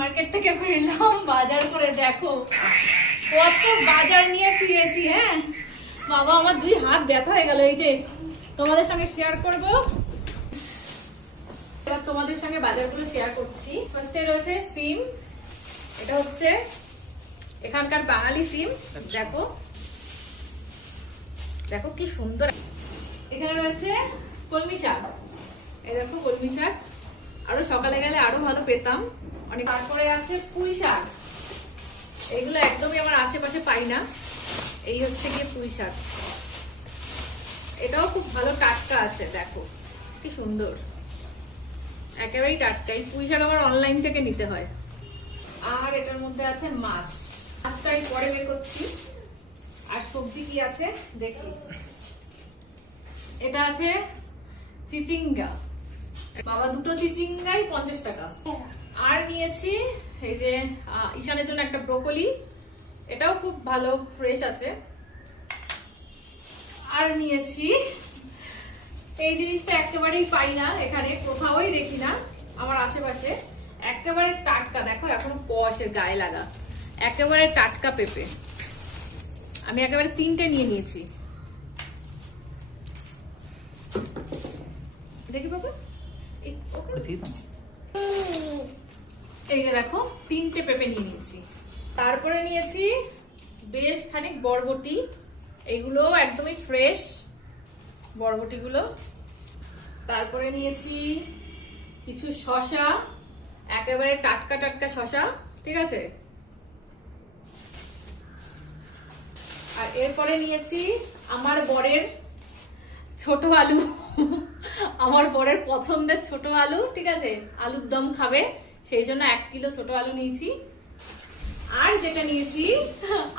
Market থেকে ফিরলাম বাজার করে। দেখো কত বাজার নিয়ে ফিরেছি। হ্যাঁ বাবা, আমার 2 হাত ব্যথা হয়ে গেল। এই যে তোমাদের সঙ্গে শেয়ার করব, এবার তোমাদের সঙ্গে বাজারগুলো শেয়ার করছি। ফার্স্টে রয়েছে সিম, এটা হচ্ছে এখানকার বাঙালি সিম। দেখো দেখো কি সুন্দর। এখানে রয়েছে কলমি শাক, এই দেখো কলমি শাক, আরো সকালে গেলে আরো ভালো পেতাম অনেক। তারপরে আছে পুঁই শাক, এইগুলো একদমই আমার আশেপাশে পাই না। এই হচ্ছে গিয়ে পুঁই শাক, এটাও খুব ভালো টাটকা আছে। দেখো কি সুন্দর, একেবারেই টাটকা। এই পুঁই শাক আমার অনলাইন থেকে নিতে হয়। আর এটার মধ্যে আছে মাছ, মাছটা আমি পরে বের করছি। আর সবজি কি আছে দেখি। এটা আছে চিচিঙ্গা, বাবা দুটো চিচিঙ্গাই 50 টাকা। আর নিয়েছি এই যে ঈশানের জন্য একটা ব্রোকলি, এটাও খুব ভালো ফ্রেশ আছে। আর নিয়েছি এই জিনিসটা একেবারেই পাই না এখানে, কোথাওই দেখি না আমার আশেপাশে, একেবারে টাটকা। দেখো এখন কষের গায়ে লাগা, একেবারে টাটকা পেঁপে। আমি একেবারে 3টে নিয়ে নিয়েছি। দেখি বাবা, এই যে দেখো 3টে পেঁপে নিয়ে নিয়েছি। তারপরে নিয়েছি বেশ খানিক বরবটি, এইগুলো একদমই ফ্রেশ বরবটিগুলো। তারপরে নিয়েছি কিছু শসা, একেবারে টাটকা টাটকা শসা, ঠিক আছে। আর এরপরে নিয়েছি আমার বরের ছোট আলু, আমার বরের পছন্দের ছোট আলু, ঠিক আছে, আলুর দম খাবে, সেই জন্য 1 কিলো ছোট আলু নিয়েছি। আর যেটা নিয়েছি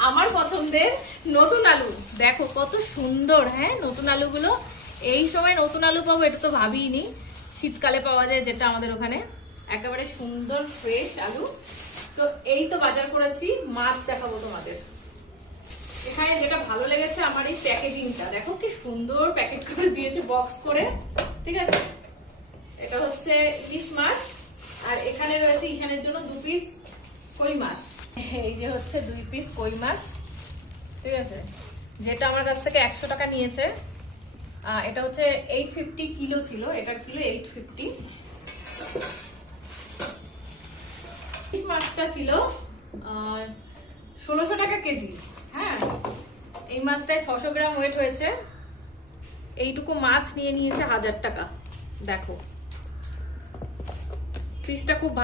আমার পছন্দের নতুন আলু, দেখো কত সুন্দর। হ্যাঁ নতুন আলুগুলো, এই সময় নতুন আলু পাবো এটা তো ভাবিনি। শীতকালে পাওয়া যায় যেটা আমাদের ওখানে, একেবারে সুন্দর ফ্রেশ আলু। তো এই তো বাজার করেছি। মাছ দেখাবো তোমাদের। এখানে যেটা ভালো লেগেছে আমার এই প্যাকেজিংটা, দেখো কি সুন্দর প্যাকেট করে দিয়েছে, বক্স করে, ঠিক আছে। এটা হচ্ছে ইলিশ মাছ, আর এখানে রয়েছে ঈশানের জন্য 2 পিস কই মাছ। এই যে হচ্ছে 2 পিস কই মাছ, ঠিক আছে, যেটা আমার কাছ থেকে 100 টাকা নিয়েছে। এটা হচ্ছে 850 কিলো ছিল, এটার কিলো 850। ইলিশ মাছটা ছিল 1600 টাকা কেজি। হ্যাঁ এই মাছটায় 600 গ্রাম ওয়েট হয়েছে। এইটুকু মাছ নিয়ে নিয়েছে 1000 টাকা। দেখো পিসটা খুব ভালো।